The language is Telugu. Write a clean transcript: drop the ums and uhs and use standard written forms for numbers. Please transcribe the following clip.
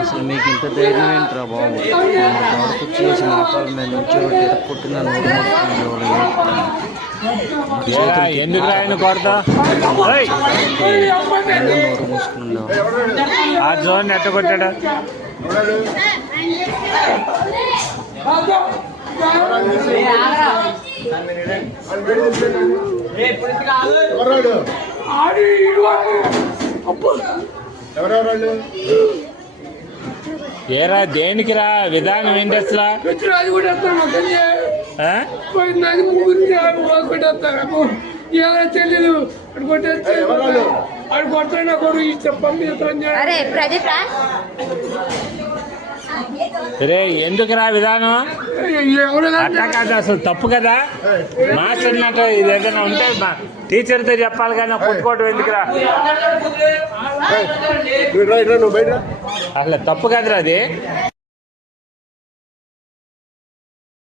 అసలు మీకు ఇంత ధైర్యం ఏంట్రా బాబు? వరకు చేసి మోకాల మీద నుంచి కొట్టిన నోరు ఎందుకు ఆయన కొడతా నోరు మూసుకున్నావు. ఆ జోన్ ఎట్ట కొట్టాడా? ఏరా దేనికిరా? విధానం ఏంటి అసలు? తెలీదు అడు కొట్టాడు కొడు అరే ప్రదీప్ రా. రే ఎందుకురా విధానం? అట్లా కాదు, అసలు తప్పు కదా. మాస్టర్ అన్నట్టు ఇది ఏదైనా ఉంటే టీచర్తో చెప్పాలి కానీ కొట్టుకోవడం ఎందుకురా? అసలు తప్పు కదరా అది.